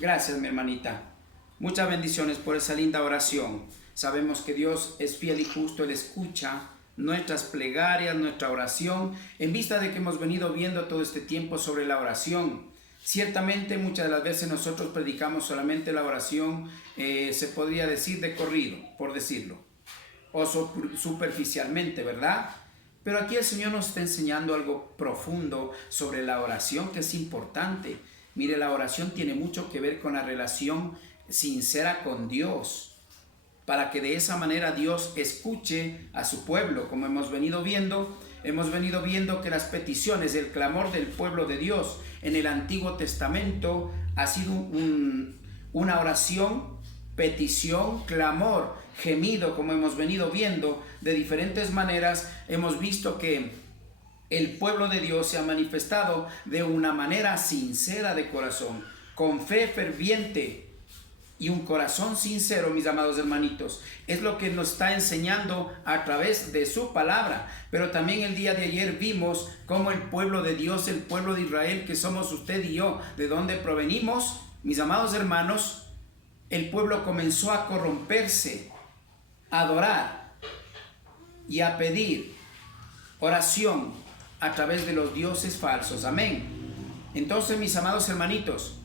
Gracias, mi hermanita. Muchas bendiciones por esa linda oración. Sabemos que Dios es fiel y justo. Él escucha nuestras plegarias, nuestra oración, en vista de que hemos venido viendo todo este tiempo sobre la oración. Ciertamente muchas de las veces nosotros predicamos solamente la oración, se podría decir de corrido, por decirlo, o superficialmente, ¿verdad? Pero aquí el Señor nos está enseñando algo profundo sobre la oración, que es importante. Mire, la oración tiene mucho que ver con la relación sincera con Dios, para que de esa manera Dios escuche a su pueblo. Como hemos venido viendo que las peticiones, el clamor del pueblo de Dios en el Antiguo Testamento ha sido una oración, petición, clamor, gemido, como hemos venido viendo de diferentes maneras. Hemos visto que el pueblo de Dios se ha manifestado de una manera sincera de corazón, con fe ferviente y un corazón sincero, mis amados hermanitos. Es lo que nos está enseñando a través de su palabra. Pero también el día de ayer vimos cómo el pueblo de Dios, el pueblo de Israel, que somos usted y yo, de donde provenimos, mis amados hermanos, el pueblo comenzó a corromperse, a adorar y a pedir oración a través de los dioses falsos. Amén. Entonces, mis amados hermanitos,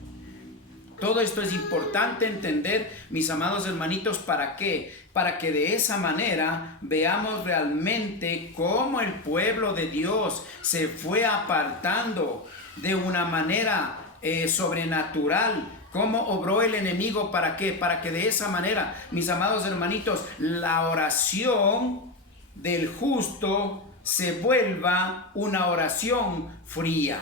todo esto es importante entender, mis amados hermanitos. ¿Para qué? Para que de esa manera veamos realmente cómo el pueblo de Dios se fue apartando de una manera sobrenatural. ¿Cómo obró el enemigo? ¿Para qué? Para que de esa manera, mis amados hermanitos, la oración del justo se vuelva una oración fría.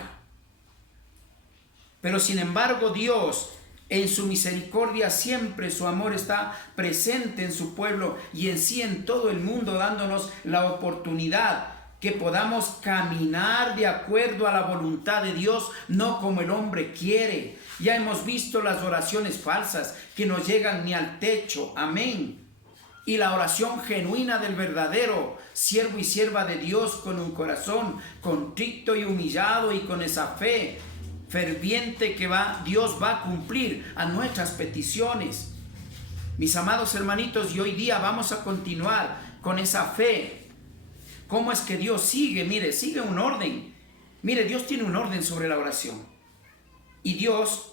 Pero sin embargo, Dios, en su misericordia, siempre su amor está presente en su pueblo y en sí en todo el mundo, dándonos la oportunidad que podamos caminar de acuerdo a la voluntad de Dios, no como el hombre quiere. Ya hemos visto las oraciones falsas que no llegan ni al techo. Amén. Y la oración genuina del verdadero siervo y sierva de Dios, con un corazón contrito y humillado y con esa fe ferviente que Dios va a cumplir a nuestras peticiones. Mis amados hermanitos, y hoy día vamos a continuar con esa fe. ¿Cómo es que Dios sigue? Mire, sigue un orden. Mire, Dios tiene un orden sobre la oración. Y Dios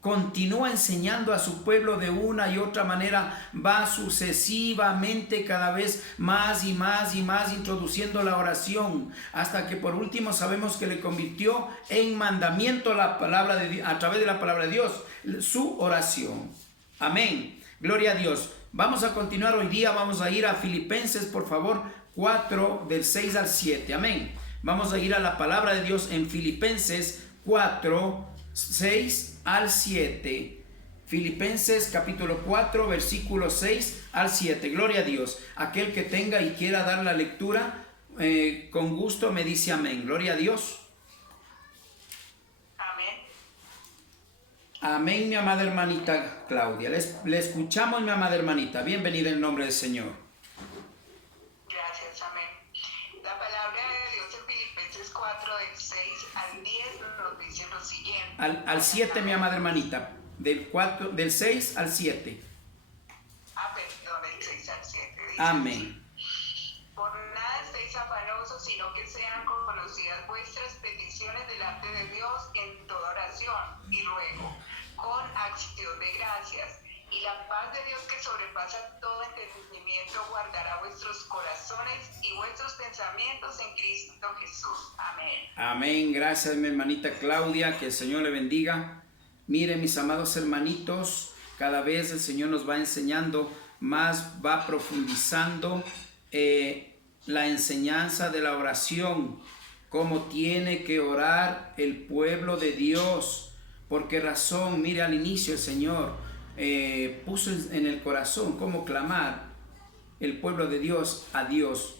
continúa enseñando a su pueblo de una y otra manera, va sucesivamente cada vez más y más y más introduciendo la oración, hasta que por último sabemos que le convirtió en mandamiento la palabra de Dios, a través de la palabra de Dios, su oración. Amén. Gloria a Dios. Vamos a continuar hoy día, vamos a ir a Filipenses, por favor, 4 del 6 al 7. Amén. Vamos a ir a la palabra de Dios en Filipenses 4, 6 al 7. Filipenses capítulo 4, versículo 6 al 7. Gloria a Dios. Aquel que tenga y quiera dar la lectura, con gusto me dice amén. Gloria a Dios. Amén. Amén, mi amada hermanita Claudia. Le escuchamos, mi amada hermanita. Bienvenida en el nombre del Señor. Gracias, amén. La palabra de Dios en Filipenses 4, del 6 al 10, nos dice lo siguiente. Al 7, mi amada hermanita. Del 6 al 7. Perdón, del 6 al 7. Dice Amén. así: por nada estéis afanosos, sino que sean conocidas vuestras peticiones delante de Dios en toda oración y ruego, con acción de gracias. Y la paz de Dios, que sobrepasa todo entendimiento, guardará vuestros corazones y vuestros pensamientos en Cristo Jesús. Amén. Amén. Gracias, mi hermanita Claudia. Que el Señor le bendiga. Miren, mis amados hermanitos, cada vez el Señor nos va enseñando más, va profundizando la enseñanza de la oración, cómo tiene que orar el pueblo de Dios. ¿Por qué razón? Mire, al inicio el Señor puso en el corazón cómo clamar el pueblo de Dios a Dios,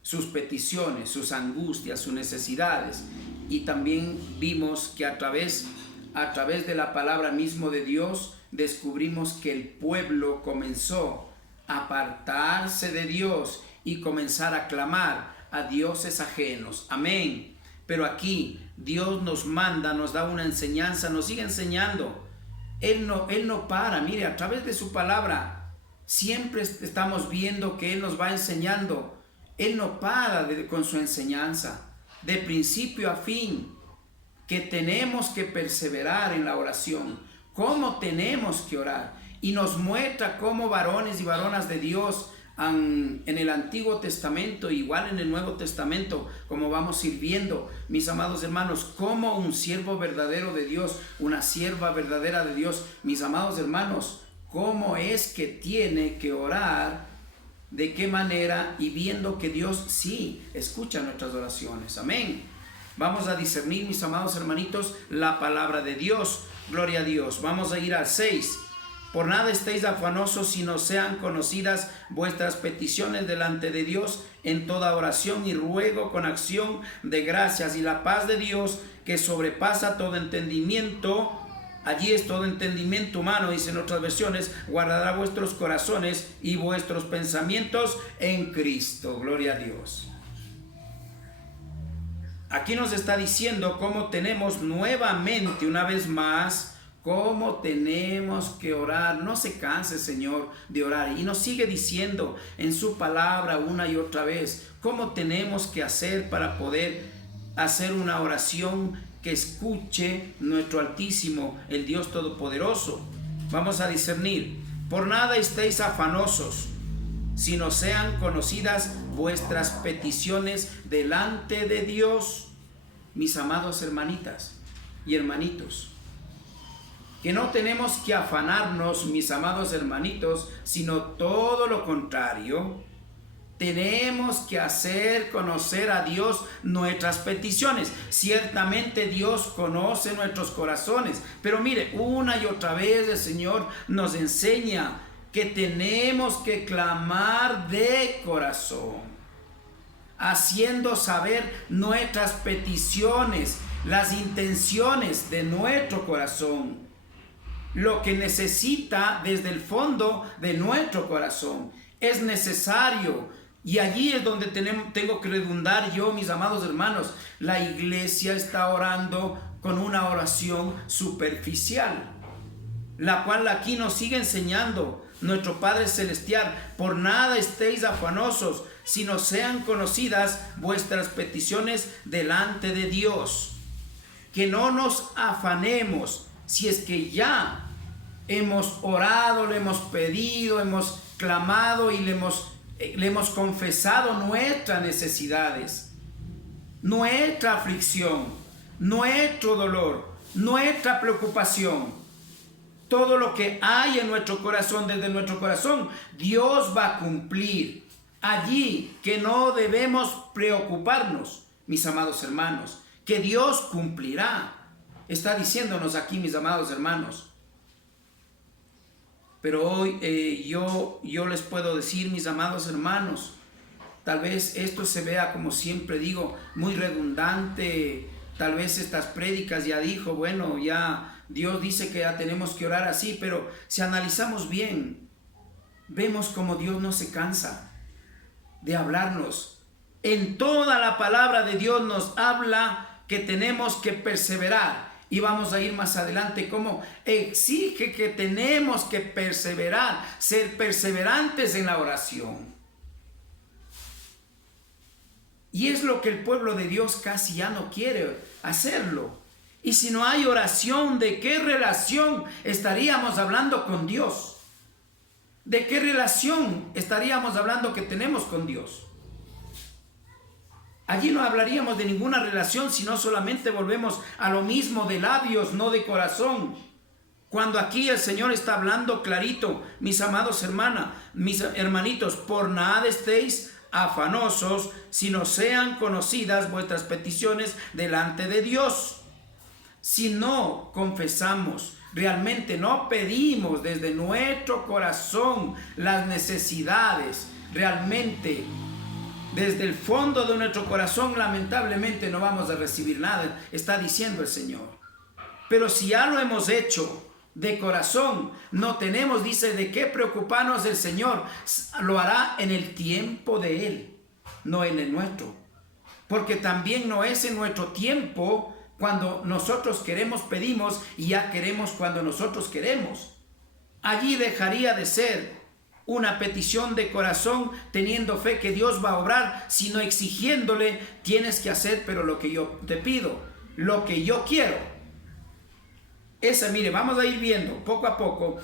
sus peticiones, sus angustias, sus necesidades. Y también vimos que a través de la palabra mismo de Dios descubrimos que el pueblo comenzó a apartarse de Dios y comenzar a clamar a dioses ajenos. Amén. Pero aquí Dios nos manda, nos da una enseñanza, nos sigue enseñando Él no para. Mire, a través de su palabra siempre estamos viendo que Él nos va enseñando. Él no para con su enseñanza, de principio a fin, que tenemos que perseverar en la oración, cómo tenemos que orar, y nos muestra cómo varones y varonas de Dios en el Antiguo Testamento, igual en el Nuevo Testamento, como vamos a ir viendo, mis amados hermanos, como un siervo verdadero de Dios, una sierva verdadera de Dios, mis amados hermanos, cómo es que tiene que orar, de qué manera, y viendo que Dios sí escucha nuestras oraciones. Amén. Vamos a discernir, mis amados hermanitos, la palabra de Dios. Gloria a Dios. Vamos a ir al 6. Por nada estéis afanosos, sino sean conocidas vuestras peticiones delante de Dios en toda oración y ruego con acción de gracias, y la paz de Dios, que sobrepasa todo entendimiento, allí es todo entendimiento humano, dicen otras versiones, guardará vuestros corazones y vuestros pensamientos en Cristo. Gloria a Dios. Aquí nos está diciendo cómo tenemos nuevamente, una vez más, cómo tenemos que orar. No se canse, Señor, de orar. Y nos sigue diciendo en su palabra una y otra vez cómo tenemos que hacer para poder hacer una oración que escuche nuestro Altísimo, el Dios Todopoderoso. Vamos a discernir. Por nada estéis afanosos, sino sean conocidas vuestras peticiones delante de Dios. Mis amados hermanitas y hermanitos, que no tenemos que afanarnos, mis amados hermanitos, sino todo lo contrario. Tenemos que hacer conocer a Dios nuestras peticiones. Ciertamente Dios conoce nuestros corazones, pero mire, una y otra vez el Señor nos enseña que tenemos que clamar de corazón, haciendo saber nuestras peticiones, las intenciones de nuestro corazón, lo que necesita desde el fondo de nuestro corazón. Es necesario, y allí es donde tengo que redundar yo, mis amados hermanos. La iglesia está orando con una oración superficial, la cual aquí nos sigue enseñando nuestro Padre Celestial. Por nada estéis afanosos, sino sean conocidas vuestras peticiones delante de Dios. Que no nos afanemos si es que ya hemos orado, le hemos pedido, hemos clamado y le hemos confesado nuestras necesidades, nuestra aflicción, nuestro dolor, nuestra preocupación. Todo lo que hay en nuestro corazón, desde nuestro corazón, Dios va a cumplir. Allí que no debemos preocuparnos, mis amados hermanos, que Dios cumplirá. Está diciéndonos aquí, mis amados hermanos. Pero hoy yo les puedo decir, mis amados hermanos, tal vez esto se vea, como siempre digo, muy redundante. Tal vez estas prédicas ya dijo, bueno, ya Dios dice que ya tenemos que orar así, pero si analizamos bien, vemos como Dios no se cansa de hablarnos. En toda la palabra de Dios nos habla que tenemos que perseverar. Y vamos a ir más adelante cómo exige que tenemos que perseverar, ser perseverantes en la oración. Y es lo que el pueblo de Dios casi ya no quiere hacerlo. Y si no hay oración, ¿de qué relación estaríamos hablando con Dios? ¿De qué relación estaríamos hablando que tenemos con Dios? Allí no hablaríamos de ninguna relación, sino solamente volvemos a lo mismo de labios, no de corazón. Cuando aquí el Señor está hablando clarito, mis amados hermanas, mis hermanitos, por nada estéis afanosos, sino sean conocidas vuestras peticiones delante de Dios. Si no confesamos, realmente no pedimos desde nuestro corazón las necesidades, realmente desde el fondo de nuestro corazón, lamentablemente no vamos a recibir nada, está diciendo el Señor. Pero si ya lo hemos hecho de corazón, no tenemos, dice, de qué preocuparnos. El Señor lo hará en el tiempo de Él, no en el nuestro. Porque también no es en nuestro tiempo Cuando nosotros queremos, pedimos, y ya queremos cuando nosotros queremos. Allí dejaría de ser una petición de corazón, teniendo fe que Dios va a obrar, sino exigiéndole: tienes que hacer pero lo que yo te pido, lo que yo quiero. Mire, vamos a ir viendo poco a poco.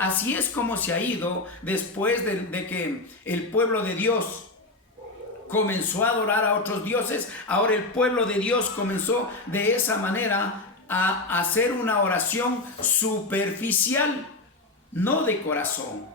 Así es como se ha ido después de que el pueblo de Dios comenzó a adorar a otros dioses. Ahora el pueblo de Dios comenzó de esa manera a hacer una oración superficial, no de corazón.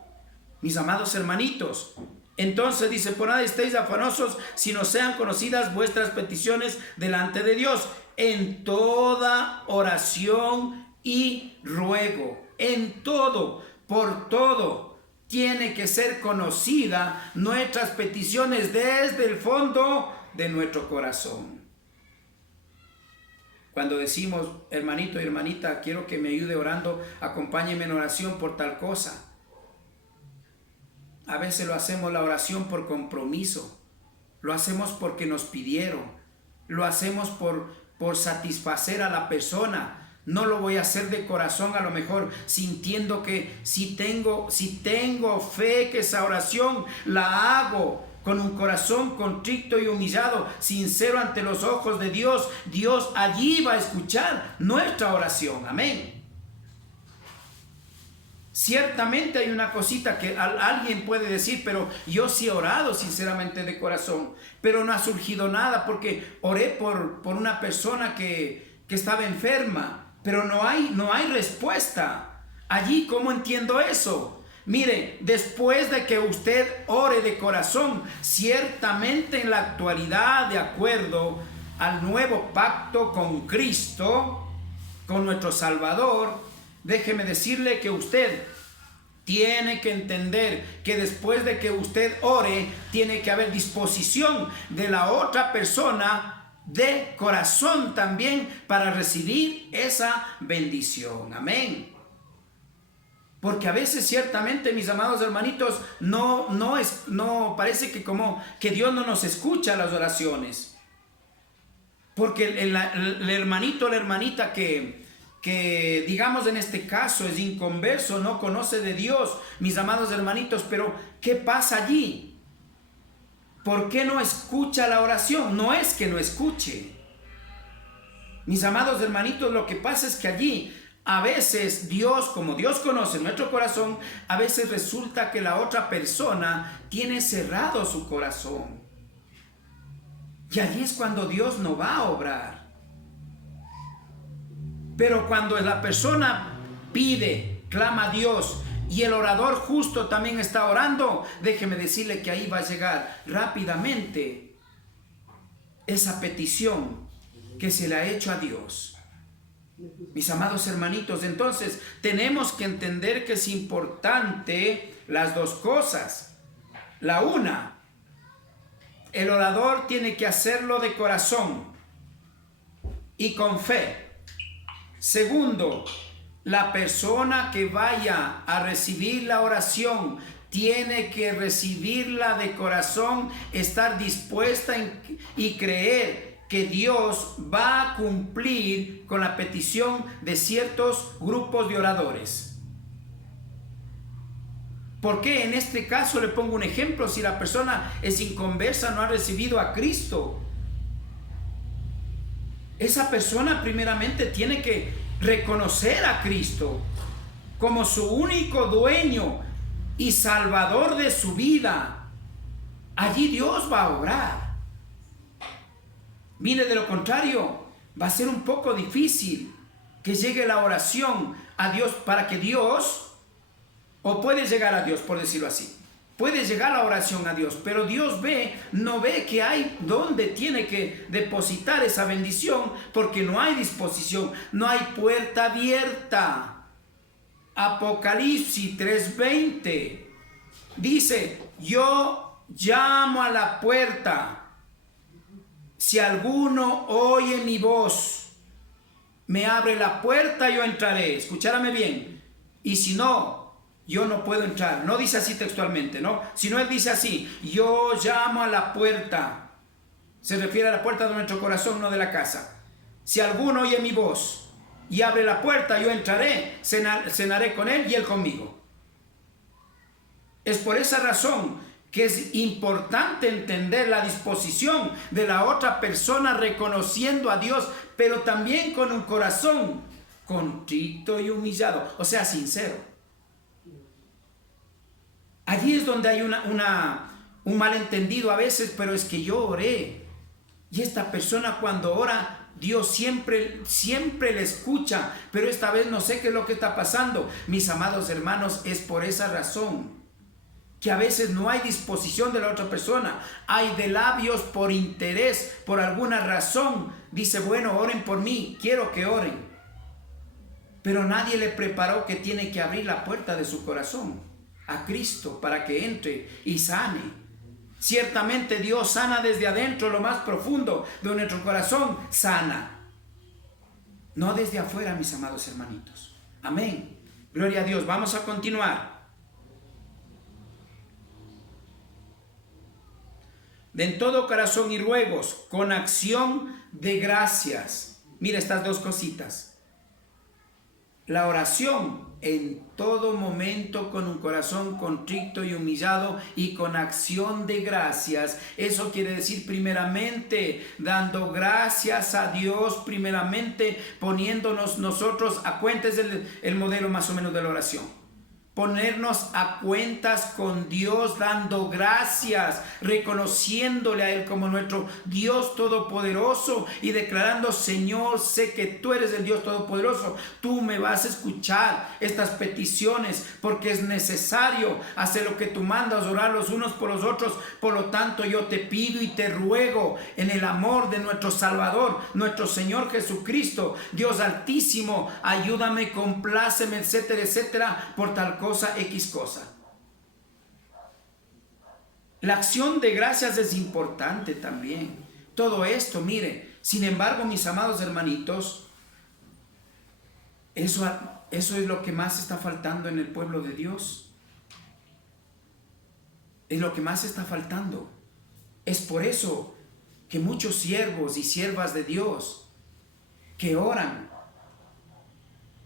Mis amados hermanitos, entonces dice: por nada estéis afanosos, sino sean conocidas vuestras peticiones delante de Dios, en toda oración y ruego. En todo, por todo, tiene que ser conocida nuestras peticiones desde el fondo de nuestro corazón. Cuando decimos: hermanito y hermanita, quiero que me ayude orando, acompáñeme en oración por tal cosa. A veces lo hacemos la oración por compromiso, lo hacemos porque nos pidieron, lo hacemos por satisfacer a la persona. No lo voy a hacer de corazón, a lo mejor sintiendo que si tengo fe que esa oración la hago con un corazón contrito y humillado, sincero ante los ojos de Dios. Dios allí va a escuchar nuestra oración. Amén. Ciertamente hay una cosita que alguien puede decir: pero yo sí he orado sinceramente de corazón, pero no ha surgido nada, porque oré por una persona que estaba enferma, pero no hay respuesta. Allí, ¿cómo entiendo eso? Mire, después de que usted ore de corazón, ciertamente en la actualidad, de acuerdo al nuevo pacto con Cristo, con nuestro Salvador, déjeme decirle que usted tiene que entender que después de que usted ore, tiene que haber disposición de la otra persona de corazón también para recibir esa bendición. Amén. Porque a veces ciertamente, mis amados hermanitos, no parece que Dios no nos escucha las oraciones. Porque el hermanito o la hermanita que digamos en este caso es inconverso, no conoce de Dios, mis amados hermanitos, pero ¿qué pasa allí? ¿Por qué no escucha la oración? No es que no escuche. Mis amados hermanitos, lo que pasa es que allí a veces Dios, como Dios conoce nuestro corazón, a veces resulta que la otra persona tiene cerrado su corazón. Y allí es cuando Dios no va a obrar. Pero cuando la persona pide, clama a Dios, y el orador justo también está orando, déjeme decirle que ahí va a llegar rápidamente esa petición que se le ha hecho a Dios. Mis amados hermanitos, entonces tenemos que entender que es importante las dos cosas. La una, el orador tiene que hacerlo de corazón y con fe. Segundo, la persona que vaya a recibir la oración tiene que recibirla de corazón, estar dispuesta y creer que Dios va a cumplir con la petición de ciertos grupos de oradores. ¿Por qué? En este caso le pongo un ejemplo: si la persona es inconversa, no ha recibido a Cristo, esa persona primeramente tiene que reconocer a Cristo como su único dueño y salvador de su vida. Allí Dios va a obrar. Mire, de lo contrario, va a ser un poco difícil que llegue la oración a Dios, para que Dios, o puede llegar a Dios, por decirlo así, puede llegar la oración a Dios, pero Dios no ve que hay donde tiene que depositar esa bendición, porque no hay disposición, no hay puerta abierta. Apocalipsis 3:20 dice: yo llamo a la puerta. Si alguno oye mi voz, me abre la puerta, yo entraré. Escuchárame bien. Y si no, yo no puedo entrar. No dice así textualmente, ¿no? Sino él dice así: yo llamo a la puerta. Se refiere a la puerta de nuestro corazón, no de la casa. Si alguno oye mi voz y abre la puerta, yo entraré, cenaré con él y él conmigo. Es por esa razón que es importante entender la disposición de la otra persona reconociendo a Dios, pero también con un corazón contrito y humillado, o sea, sincero. Allí es donde hay un malentendido a veces, pero es que yo oré. Y esta persona cuando ora, Dios siempre le escucha, pero esta vez no sé qué es lo que está pasando. Mis amados hermanos, es por esa razón que a veces no hay disposición de la otra persona. Hay de labios por interés, por alguna razón. Dice, bueno, oren por mí, quiero que oren. Pero nadie le preparó que tiene que abrir la puerta de su corazón a Cristo para que entre y sane. Ciertamente Dios sana desde adentro, lo más profundo de nuestro corazón, sana. No desde afuera, mis amados hermanitos. Amén. Gloria a Dios. Vamos a continuar. De en todo corazón y ruegos, con acción de gracias. Mira estas dos cositas. La oración en todo momento con un corazón contrito y humillado y con acción de gracias. Eso quiere decir primeramente dando gracias a Dios, primeramente poniéndonos nosotros a cuentas el modelo más o menos de la oración. Ponernos a cuentas con Dios, dando gracias, reconociéndole a Él como nuestro Dios todopoderoso y declarando, Señor, sé que tú eres el Dios todopoderoso, tú me vas a escuchar estas peticiones porque es necesario hacer lo que tú mandas, orar los unos por los otros. Por lo tanto, yo te pido y te ruego en el amor de nuestro Salvador, nuestro Señor Jesucristo, Dios Altísimo, ayúdame, compláceme, etcétera, etcétera, por tal cosa, X cosa. La acción de gracias es importante también. Todo esto, mire, sin embargo, mis amados hermanitos, eso es lo que más está faltando en el pueblo de Dios. Es lo que más está faltando. Es por eso que muchos siervos y siervas de Dios que oran,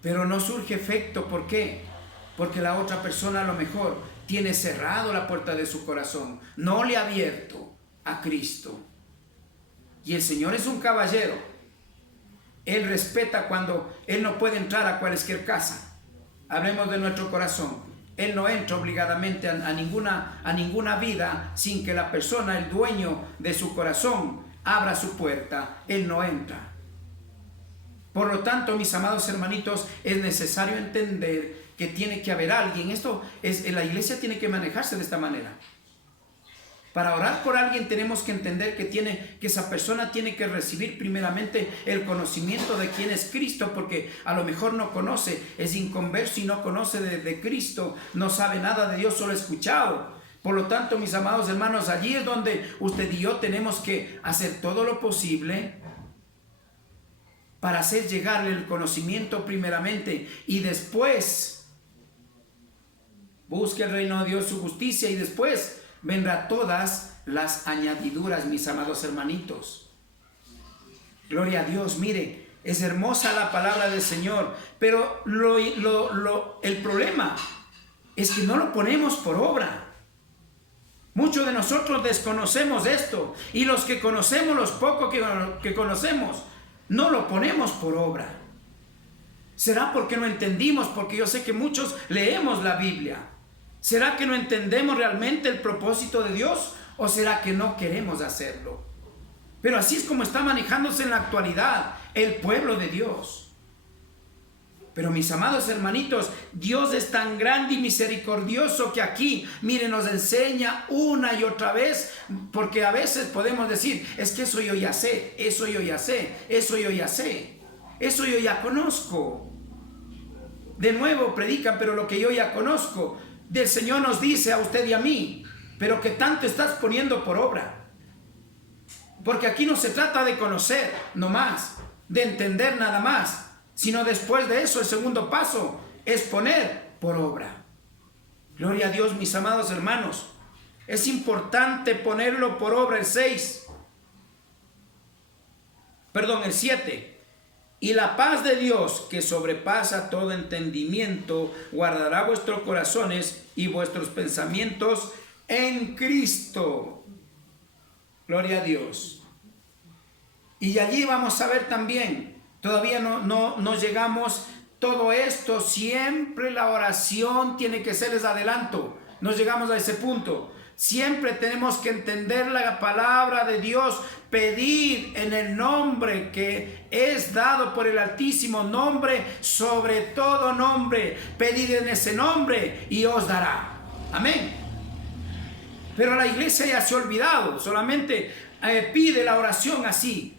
pero no surge efecto. ¿Por qué? Porque la otra persona a lo mejor tiene cerrado la puerta de su corazón, no le ha abierto a Cristo. Y el Señor es un caballero. Él respeta cuando Él no puede entrar a cualquier casa. Hablemos de nuestro corazón. Él no entra obligadamente a ninguna vida sin que la persona, el dueño de su corazón, abra su puerta. Él no entra. Por lo tanto, mis amados hermanitos, es necesario entender que tiene que haber alguien. La iglesia tiene que manejarse de esta manera. Para orar por alguien tenemos que entender que esa persona tiene que recibir primeramente el conocimiento de quién es Cristo, porque a lo mejor no conoce, es inconverso y no conoce de Cristo, no sabe nada de Dios, solo ha escuchado. Por lo tanto, mis amados hermanos, allí es donde usted y yo tenemos que hacer todo lo posible para hacer llegarle el conocimiento primeramente y después busque el reino de Dios, su justicia, y después vendrán todas las añadiduras, mis amados hermanitos. Gloria a Dios. Mire, es hermosa la palabra del Señor, pero el problema es que no lo ponemos por obra. Muchos de nosotros desconocemos esto, y los que conocemos, los pocos que conocemos, no lo ponemos por obra. ¿Será porque no entendimos? Porque yo sé que muchos leemos la Biblia. ¿Será que no entendemos realmente el propósito de Dios? ¿O será que no queremos hacerlo? Pero así es como está manejándose en la actualidad el pueblo de Dios. Pero mis amados hermanitos, Dios es tan grande y misericordioso que aquí, miren, nos enseña una y otra vez, porque a veces podemos decir, es que eso yo ya sé, eso yo ya sé, eso yo ya sé, eso yo ya conozco. De nuevo predican, pero lo que yo ya conozco. Del Señor nos dice a usted y a mí, pero que tanto estás poniendo por obra. Porque aquí no se trata de conocer nomás, de entender nada más, sino después de eso el segundo paso es poner por obra. Gloria a Dios, mis amados hermanos. Es importante ponerlo por obra. El 7. Y la paz de Dios, que sobrepasa todo entendimiento, guardará vuestros corazones y vuestros pensamientos en Cristo. Gloria a Dios. Y allí vamos a ver también, todavía no llegamos, todo esto, siempre la oración tiene que ser, les adelanto, no llegamos a ese punto. Siempre tenemos que entender la palabra de Dios, pedir en el nombre que es dado por el Altísimo, nombre sobre todo nombre, pedid en ese nombre y os dará. Amén. Pero la iglesia ya se ha olvidado, solamente pide la oración así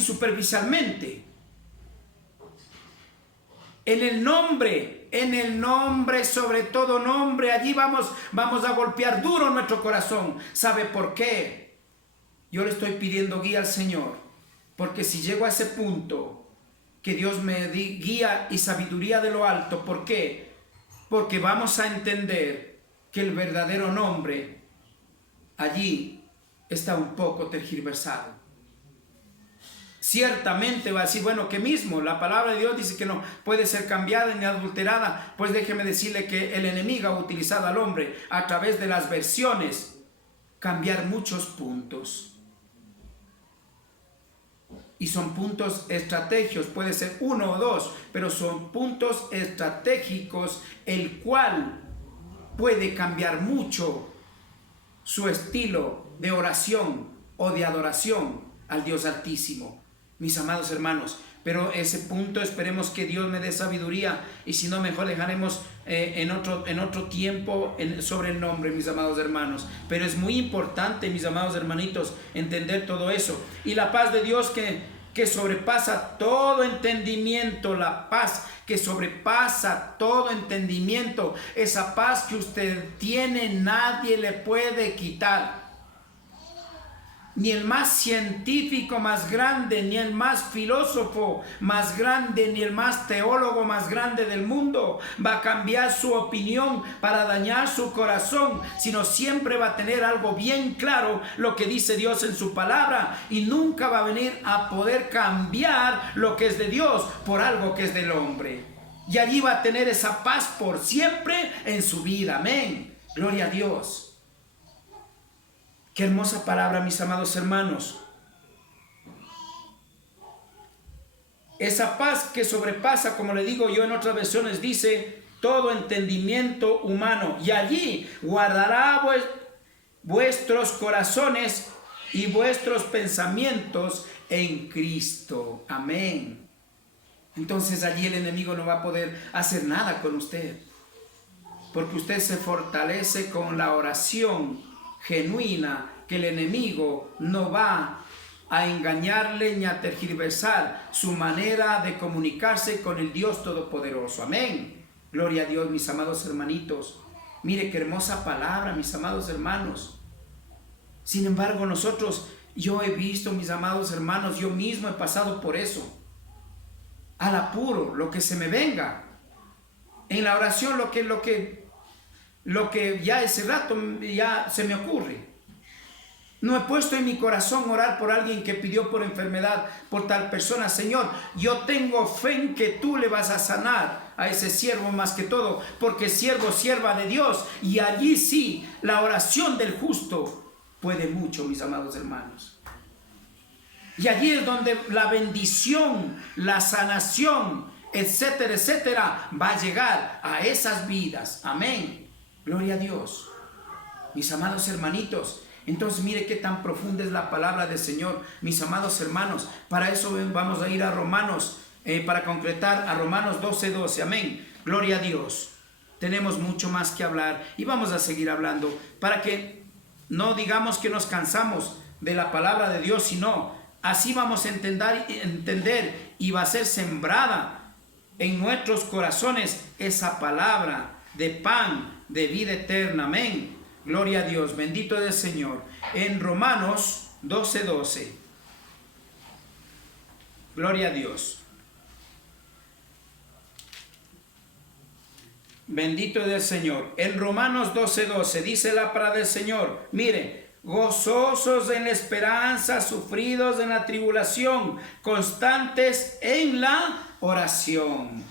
superficialmente. En el nombre, sobre todo nombre, allí vamos a golpear duro nuestro corazón. ¿Sabe por qué? Yo le estoy pidiendo guía al Señor, porque si llego a ese punto, que Dios me dé guía y sabiduría de lo alto. ¿Por qué? Porque vamos a entender que el verdadero nombre allí está un poco tergiversado. Ciertamente va a decir, bueno, que mismo la palabra de Dios dice que no puede ser cambiada ni adulterada. Pues déjeme decirle que el enemigo ha utilizado al hombre a través de las versiones cambiar muchos puntos. Y son puntos estratégicos, puede ser 1 o 2, pero son puntos estratégicos, el cual puede cambiar mucho su estilo de oración o de adoración al Dios Altísimo. Mis amados hermanos, pero ese punto esperemos que Dios me dé sabiduría, y si no, mejor dejaremos en otro tiempo sobre el nombre, mis amados hermanos. Pero es muy importante, mis amados hermanitos, entender todo eso. Y la paz de Dios que sobrepasa todo entendimiento, la paz que sobrepasa todo entendimiento, esa paz que usted tiene, nadie le puede quitar. Ni el más científico más grande, ni el más filósofo más grande, ni el más teólogo más grande del mundo va a cambiar su opinión para dañar su corazón, sino siempre va a tener algo bien claro, lo que dice Dios en su palabra, y nunca va a venir a poder cambiar lo que es de Dios por algo que es del hombre. Y allí va a tener esa paz por siempre en su vida. Amén. Gloria a Dios. Qué hermosa palabra, mis amados hermanos. Esa paz que sobrepasa, como le digo yo en otras versiones, dice todo entendimiento humano. Y allí guardará vuestros corazones y vuestros pensamientos en Cristo. Amén. Entonces allí el enemigo no va a poder hacer nada con usted, porque usted se fortalece con la oración genuina, que el enemigo no va a engañarle ni a tergiversar su manera de comunicarse con el Dios Todopoderoso. Amén. Gloria a Dios, mis amados hermanitos. Mire qué hermosa palabra, mis amados hermanos. Sin embargo, yo he visto, mis amados hermanos, yo mismo he pasado por eso. Al apuro, lo que se me venga. En la oración, lo que ya ese rato ya se me ocurre. No he puesto en mi corazón orar por alguien que pidió por enfermedad, por tal persona. Señor, yo tengo fe en que tú le vas a sanar a ese siervo más que todo, porque siervo, sierva de Dios. Y allí sí, la oración del justo puede mucho, mis amados hermanos. Y allí es donde la bendición, la sanación, etcétera, etcétera, va a llegar a esas vidas. Amén. Gloria a Dios. Mis amados hermanitos, entonces mire qué tan profunda es la palabra del Señor, mis amados hermanos. Para eso vamos a ir a Romanos, para concretar a Romanos 12:12. Amén. Gloria a Dios. Tenemos mucho más que hablar y vamos a seguir hablando para que no digamos que nos cansamos de la palabra de Dios, sino así vamos a entender y va a ser sembrada en nuestros corazones esa palabra de pan de vida eterna. Amén. Gloria a Dios. Bendito es el Señor. En Romanos 12:12. Gloria a Dios. Bendito es el Señor. En Romanos 12:12 dice la palabra del Señor. Mire, gozosos en la esperanza, sufridos en la tribulación, constantes en la oración.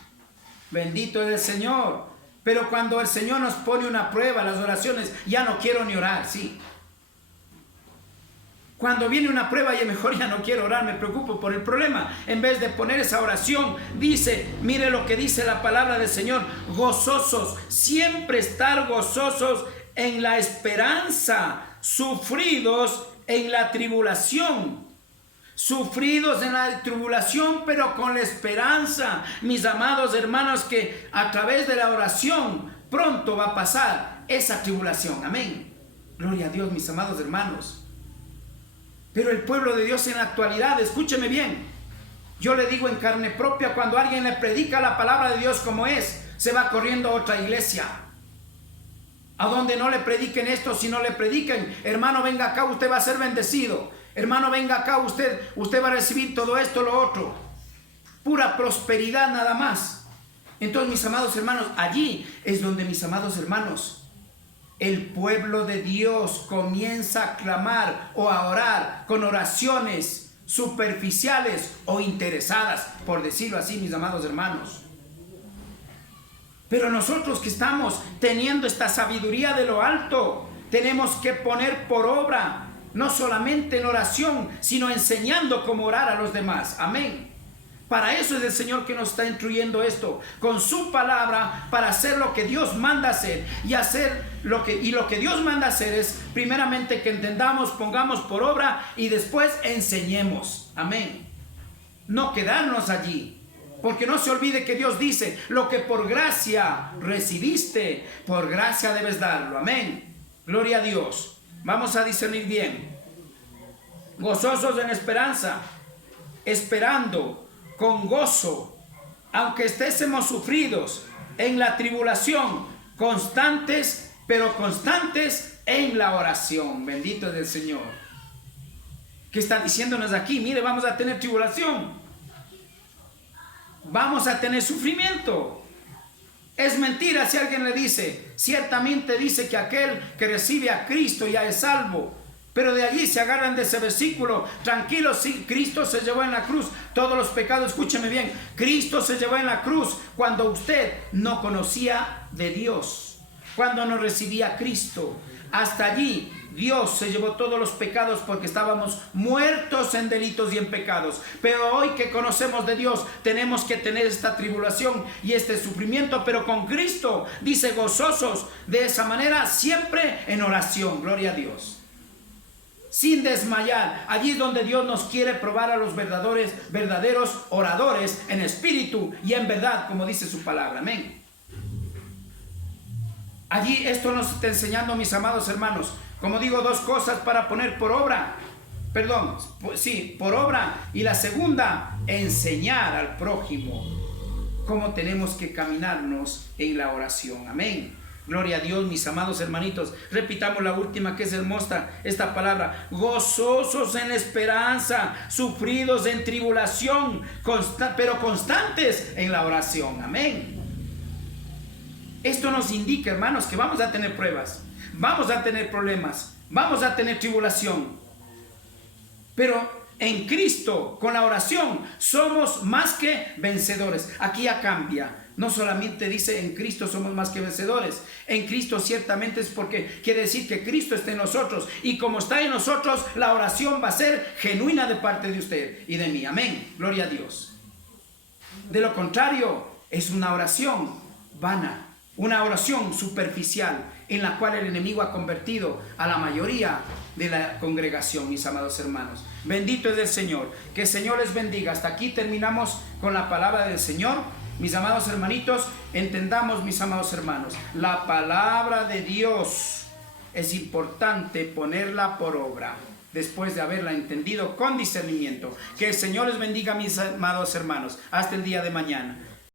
Bendito es el Señor. Pero cuando el Señor nos pone una prueba, las oraciones, ya no quiero ni orar, sí. Cuando viene una prueba, ya mejor ya no quiero orar, me preocupo por el problema. En vez de poner esa oración, dice, mire lo que dice la palabra del Señor, gozosos, siempre estar gozosos en la esperanza, sufridos en la tribulación. Sufridos en la tribulación, pero con la esperanza, mis amados hermanos, que a través de la oración pronto va a pasar esa tribulación. Amén. Gloria a Dios, mis amados hermanos. Pero el pueblo de Dios en la actualidad, escúcheme bien, yo le digo en carne propia, cuando alguien le predica la palabra de Dios como es, se va corriendo a otra iglesia. A donde no le prediquen esto, si no le prediquen, hermano, venga acá, usted va a ser bendecido. Hermano, venga acá, usted va a recibir todo esto, lo otro. Pura prosperidad nada más. Entonces, mis amados hermanos, allí es donde, mis amados hermanos, el pueblo de Dios comienza a clamar o a orar con oraciones superficiales o interesadas, por decirlo así, mis amados hermanos. Pero nosotros que estamos teniendo esta sabiduría de lo alto, tenemos que poner por obra, no solamente en oración, sino enseñando cómo orar a los demás. Amén. Para eso es el Señor que nos está instruyendo esto, con su palabra, para hacer lo que Dios manda hacer. Y lo que Dios manda hacer es, primeramente, que entendamos, pongamos por obra y después enseñemos. Amén. No quedarnos allí. Porque no se olvide que Dios dice, lo que por gracia recibiste, por gracia debes darlo. Amén. Gloria a Dios. Vamos a discernir bien. Gozosos en esperanza, esperando con gozo, aunque estésemos sufridos en la tribulación, constantes, pero constantes en la oración. Bendito es el Señor. ¿Qué está diciéndonos aquí? Mire, vamos a tener tribulación. Vamos a tener sufrimiento. Es mentira si alguien le dice, ciertamente dice que aquel que recibe a Cristo ya es salvo. Pero de allí se agarran de ese versículo. Tranquilos, sí, Cristo se llevó en la cruz todos los pecados. Escúcheme bien. Cristo se llevó en la cruz cuando usted no conocía de Dios. Cuando no recibía a Cristo. Hasta allí Dios se llevó todos los pecados porque estábamos muertos en delitos y en pecados. Pero hoy que conocemos de Dios, tenemos que tener esta tribulación y este sufrimiento. Pero con Cristo, dice, gozosos de esa manera, siempre en oración. Gloria a Dios. Sin desmayar. Allí es donde Dios nos quiere probar a los verdaderos oradores en espíritu y en verdad, como dice su palabra. Amén. Allí esto nos está enseñando, mis amados hermanos, como digo, dos cosas para poner por obra. Perdón, sí, por obra. Y la segunda, enseñar al prójimo cómo tenemos que caminarnos en la oración. Amén. Gloria a Dios, mis amados hermanitos. Repitamos la última, que es hermosa esta palabra. Gozosos en esperanza, sufridos en tribulación, pero constantes en la oración. Amén. Esto nos indica, hermanos, que vamos a tener pruebas, vamos a tener problemas, vamos a tener tribulación. Pero en Cristo, con la oración, somos más que vencedores. Aquí ya cambia. No solamente dice en Cristo somos más que vencedores. En Cristo ciertamente es porque quiere decir que Cristo está en nosotros. Y como está en nosotros, la oración va a ser genuina de parte de usted y de mí. Amén. Gloria a Dios. De lo contrario, es una oración vana. Una oración superficial en la cual el enemigo ha convertido a la mayoría de la congregación, mis amados hermanos. Bendito es el Señor. Que el Señor les bendiga. Hasta aquí terminamos con la palabra del Señor. Mis amados hermanitos, entendamos, mis amados hermanos, la palabra de Dios es importante ponerla por obra después de haberla entendido con discernimiento. Que el Señor les bendiga, mis amados hermanos. Hasta el día de mañana.